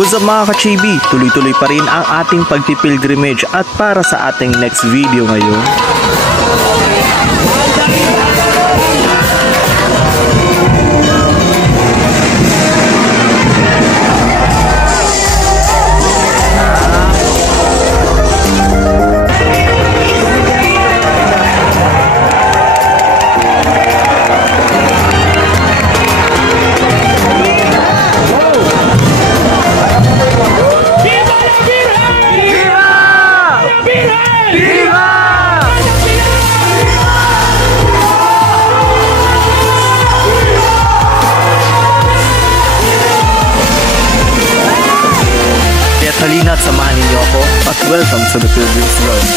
What's up mga ka-chibi? Tuloy-tuloy pa rin ang ating pagpipilgrimage at para sa ating next video ngayon. Halina at samahan ninyo ako at welcome to the Pilgrim's Lodge.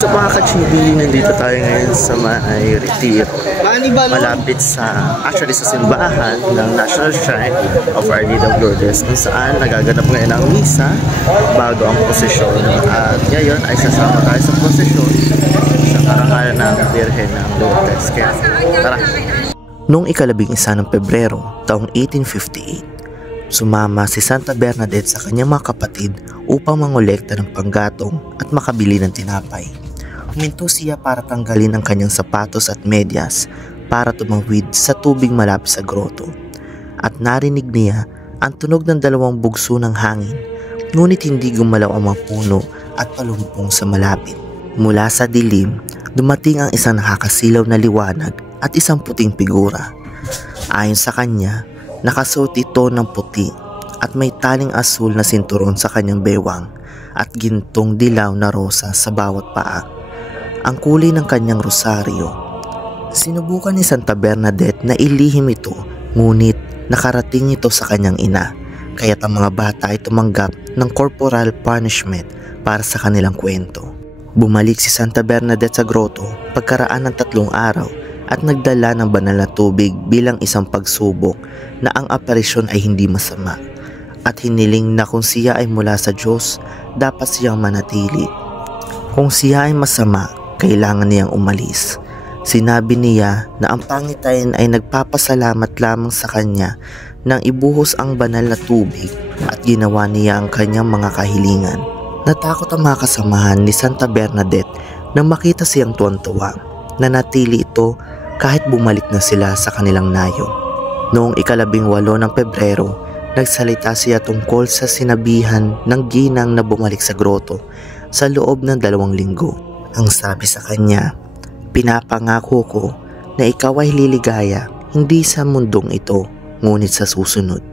So mga ka-chibi, nandito tayo ngayon sa may retiro. Malapit sa simbahan ng National Shrine of Our Lady of Lourdes, kung saan nagaganap ngayon ang misa bago ang prosesyon. At ngayon ay sasama tayo sa prosesyon sa karangalan ng Birhen ng Lourdes. Kaya tara! Noong 11 ng Pebrero, taong 1858, sumama si Santa Bernadette sa kanyang mga kapatid upang mangolekta ng panggatong at makabili ng tinapay. Huminto siya para tanggalin ang kanyang sapatos at medyas para tumawid sa tubig malapit sa groto. At narinig niya ang tunog ng dalawang bugso ng hangin, ngunit hindi gumalaw ang mga puno at palumpong sa malapit. Mula sa dilim, dumating ang isang nakakasilaw na liwanag at isang puting figura. Ayon sa kanya, nakasuot ito ng puti at may taling asul na sinturon sa kanyang bewang at gintong dilaw na rosa sa bawat paa. Ang kulay ng kanyang rosaryo. Sinubukan ni Santa Bernadette na ilihim ito, ngunit nakarating ito sa kanyang ina, kaya't ang mga bata ay tumanggap ng corporal punishment para sa kanilang kwento. Bumalik si Santa Bernadette sa groto pagkaraan ng 3 araw at nagdala ng banal na tubig bilang isang pagsubok na ang aparisyon ay hindi masama, at hiniling na kung siya ay mula sa Diyos, dapat siyang manatili. Kung siya ay masama, kailangan niyang umalis. Sinabi niya na ang pangitain ay nagpapasalamat lamang sa kanya nang ibuhos ang banal na tubig at ginawa niya ang kanyang mga kahilingan. Natakot ang mga kasamahan ni Santa Bernadette nang makita siyang tuwan-tuwa. Nanatili ito kahit bumalik na sila sa kanilang nayo. Noong 18 ng Pebrero, nagsalita siya tungkol sa sinabihan ng ginang na bumalik sa groto sa loob ng 2 linggo. Ang sabi sa kanya, "Pinapangako ko na ikaw ay liligaya hindi sa mundong ito, ngunit sa susunod."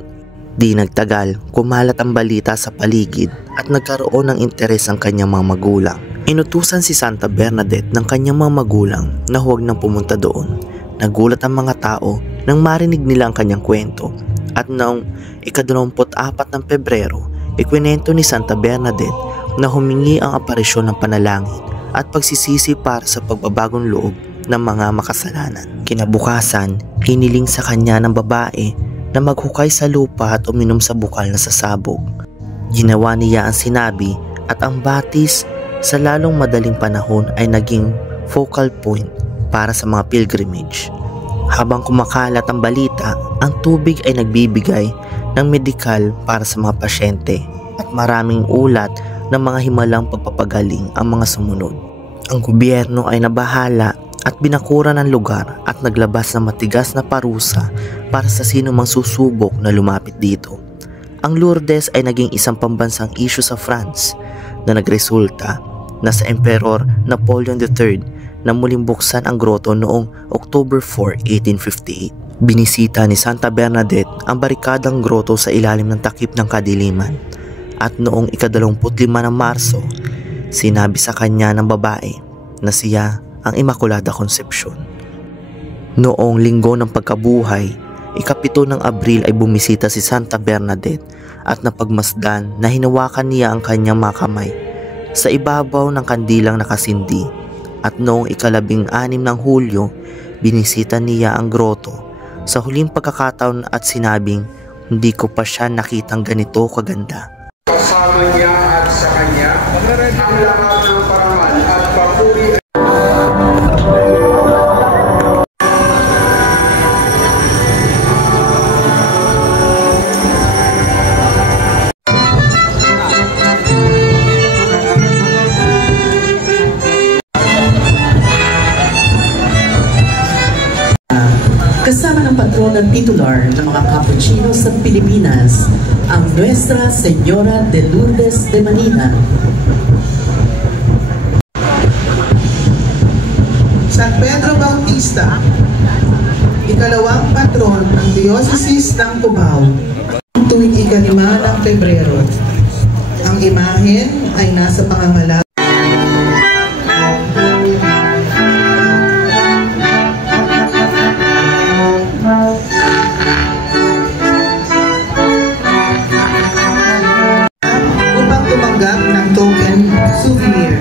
Di nagtagal, kumalat ang balita sa paligid at nagkaroon ng interes ang kanyang mga magulang. Inutusan si Santa Bernadette ng kanyang mga magulang na huwag nang pumunta doon. Nagulat ang mga tao nang marinig nila ang kanyang kwento, at noong 24 ng Pebrero, ikwinento ni Santa Bernadette na humingi ang aparisyon ng panalangin at pagsisisi para sa pagbabagong loob ng mga makasalanan. Kinabukasan, hiniling sa kanya ng babae na maghukay sa lupa at uminom sa bukal na sasabog. Ginawa niya ang sinabi at ang batis sa lalong madaling panahon ay naging focal point para sa mga pilgrimage. Habang kumakalat ang balita, ang tubig ay nagbibigay ng medikal para sa mga pasyente at maraming ulat ng mga himalang pagpapagaling ang mga sumunod. Ang gobyerno ay nabahala at binakura ng lugar at naglabas ng matigas na parusa para sa sino mang susubok na lumapit dito. Ang Lourdes ay naging isang pambansang issue sa France na nagresulta na sa Emperor Napoleon III na muling buksan ang groto noong October 4, 1858. Binisita ni Santa Bernadette ang barikadang groto sa ilalim ng takip ng kadiliman, at noong 25 ng Marso, sinabi sa kanya ng babae na siya ang Immaculada Concepcion. Noong linggo ng pagkabuhay, 7 ng Abril ay bumisita si Santa Bernadette at napagmasdan na hinawakan niya ang kanyang mga kamay sa ibabaw ng kandilang nakasindi, at noong 16 ng Hulyo, binisita niya ang groto sa huling pagkakataon at sinabing, "Hindi ko pa siya nakitang ganito kaganda." Kasama niya at sa kanya ang lahat ng parangal at papuri. patrona titular ng mga Capuchinos sa Pilipinas, ang Nuestra Señora de Lourdes de Manila. San Pedro Bautista, ikalawang patron ng Diocese ng Cubao, tuwing ika-5 ng Pebrero. Ang imahen ay nasa pangangalaga upang tumanggap ng token souvenir.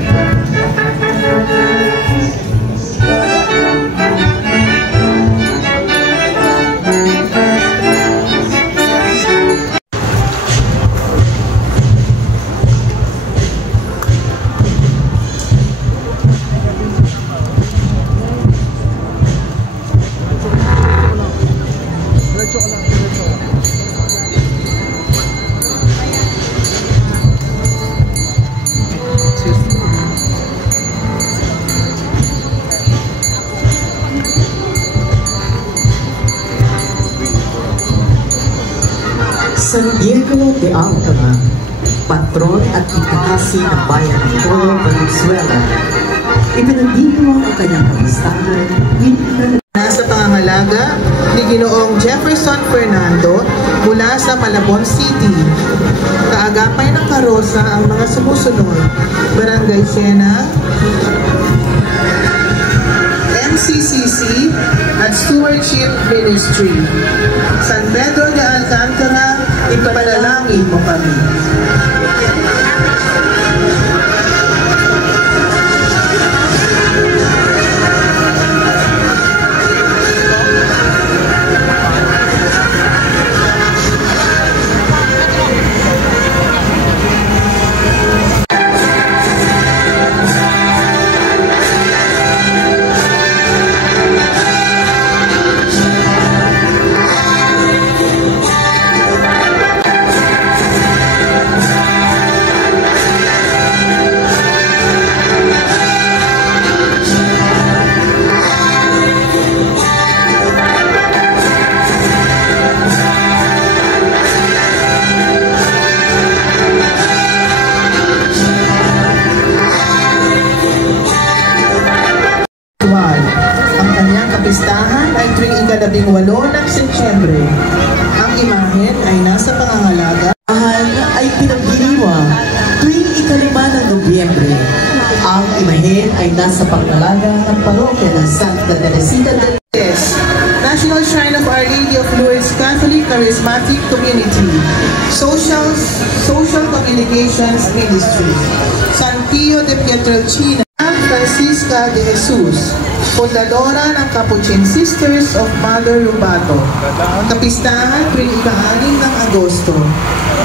San Diego de Alcala, patron at itakasi ng bayan ng Toro, Valenzuela, ipinagdiwang ang kanyang kapistahan Nasa pangangalaga ni Ginoong Jefferson Fernando mula sa Malabon City. Kaagapay ng karosa ang mga sumusunod: Barangay Siena, MCCC at Stewardship Ministry. San Pedro de Alcantara, ipanalangin mo kami. Listahan ay tuwing ika-18 ng Setyembre. Ang imahen ay nasa pangangalaga. ay pinagdiriwang tuwing ika-5 ng Nobyembre. Ang imahen ay nasa pangangalaga ng parokya ng Santa Teresita del National Shrine of Our Lady of Lourdes Catholic Charismatic Community, Social Communications Ministry, San Pio de Pietrelcina, Francisca de Jesus, fundadora ng Capuchin Sisters of Mother Rubato. Kapistahan tuwing ika-6 ng Agosto.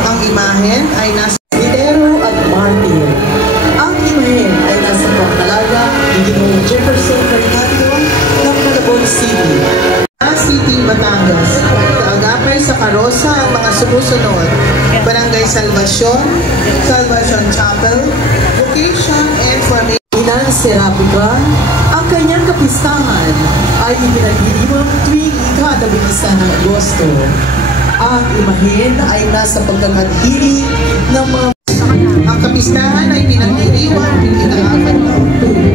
Ang imahen ay nasa Lidero at Martir. Ang imahen ay nasa pangalaga ni Ginoong Jefferson Fernando ng Malabon City. City, Batangas. Kaagapay sa karosa ang mga sumusunod: Barangay Salvacion, Salvacion Chapel, Vocation and Formation. Inang Serapica, ang kanyang kapistahan ay ipinagdiriwang tuwing ika-11 ng Agosto. Ang imahen ay nasa pagkakadiri ng mga... Ang kapistahan ay pinagdiriwang tuwing ika-4 ng Oktubre.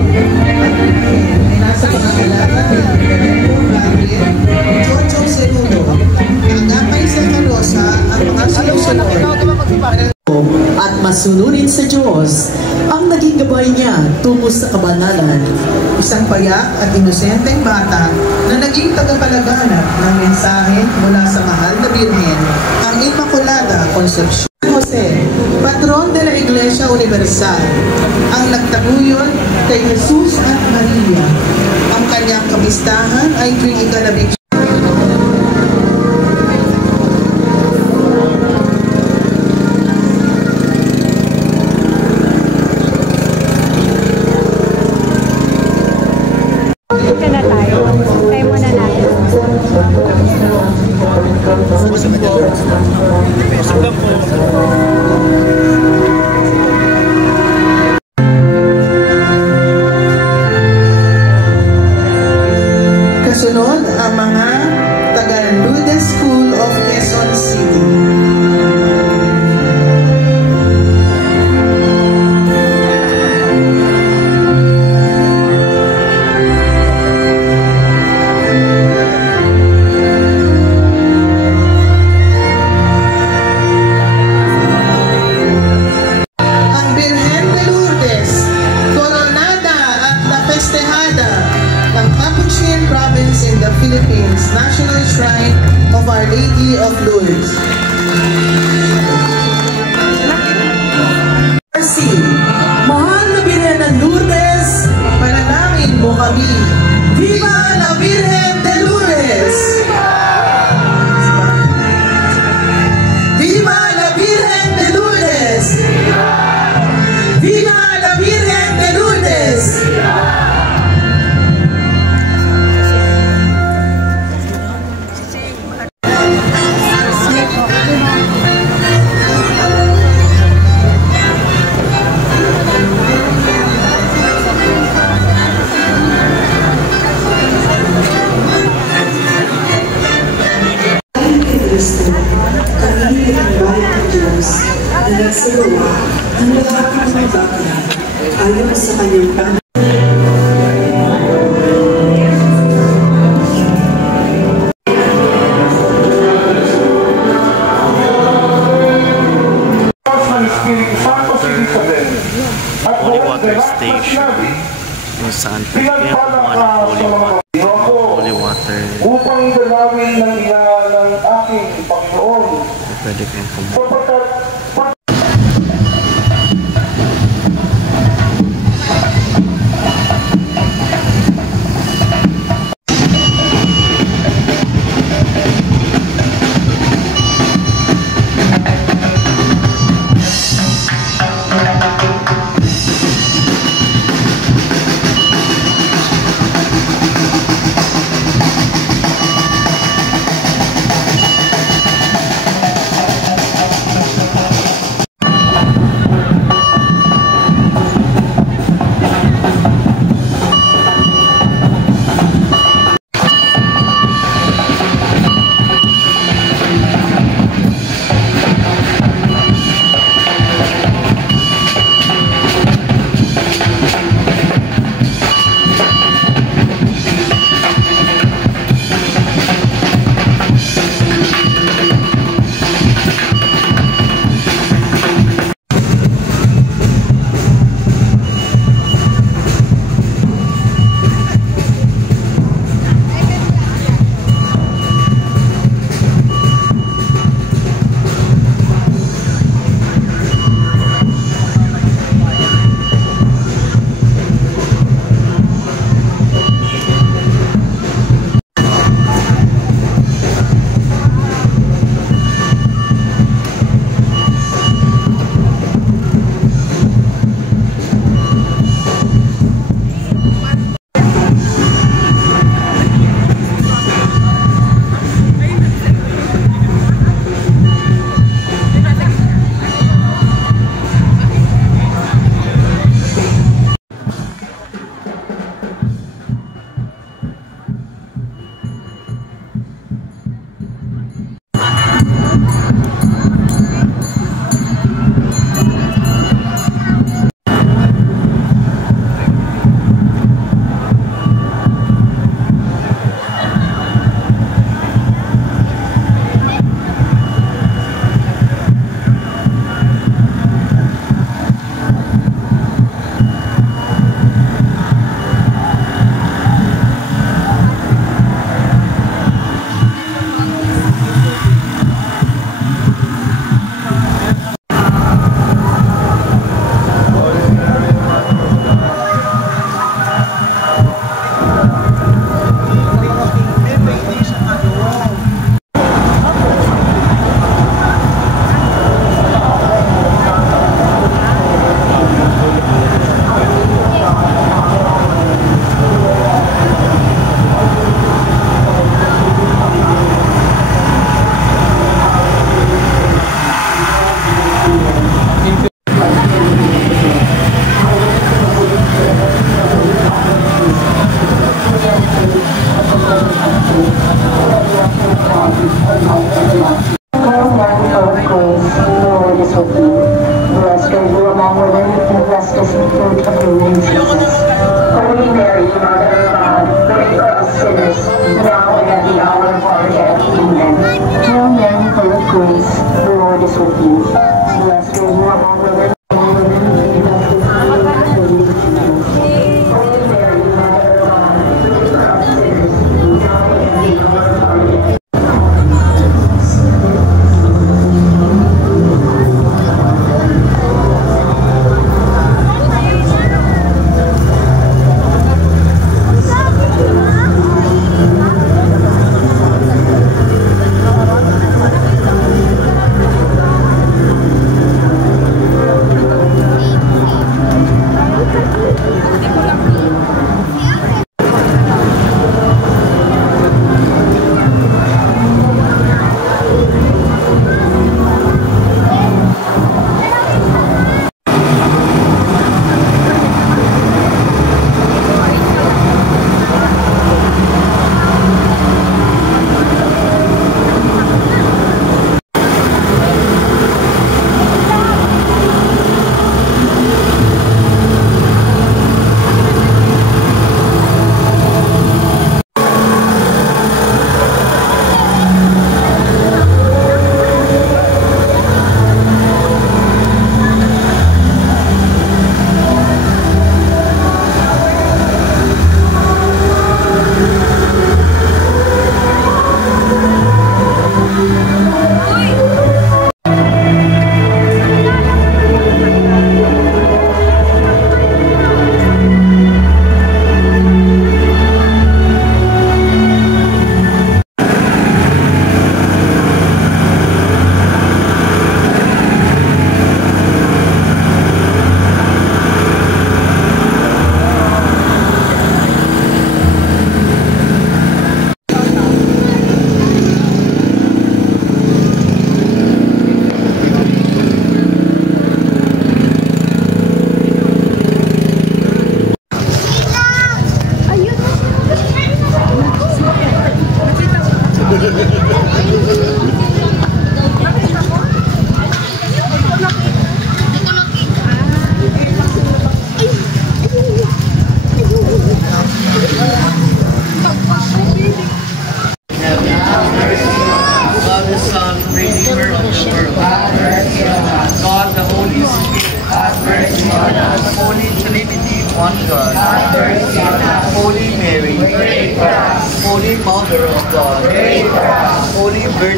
Ay nasa pangangalaga ng Chocho Segundo. Kaagapay sa karosa ang mga sumusunod: at masunurin sa Diyos ang naging gabay niya tungo sa kabanalan. Isang payak at inosenteng bata na naging tagapalaganap ng mensahe mula sa mahal na Birhen, ang Immaculada Concepcion. Jose, patron de la Iglesia Universal, ang nagtaguyod kay Jesus at Maria. Ang kanyang kapistahan ay tuwing ika-11. Kasunod ang mga kami ang bayan ng Diyos na nagsagawa ng lahat ng mga bagay ayon sa kanyang panahon. Holy water station kung saan pwede kayo kumuha ng holy water. Upang dalawin ng ina ng aking Panginoon. Pwede kayong kumuha.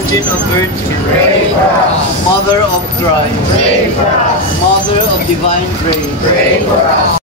Virgin of Virgins, Mother of Christ, Mother of Divine Grace,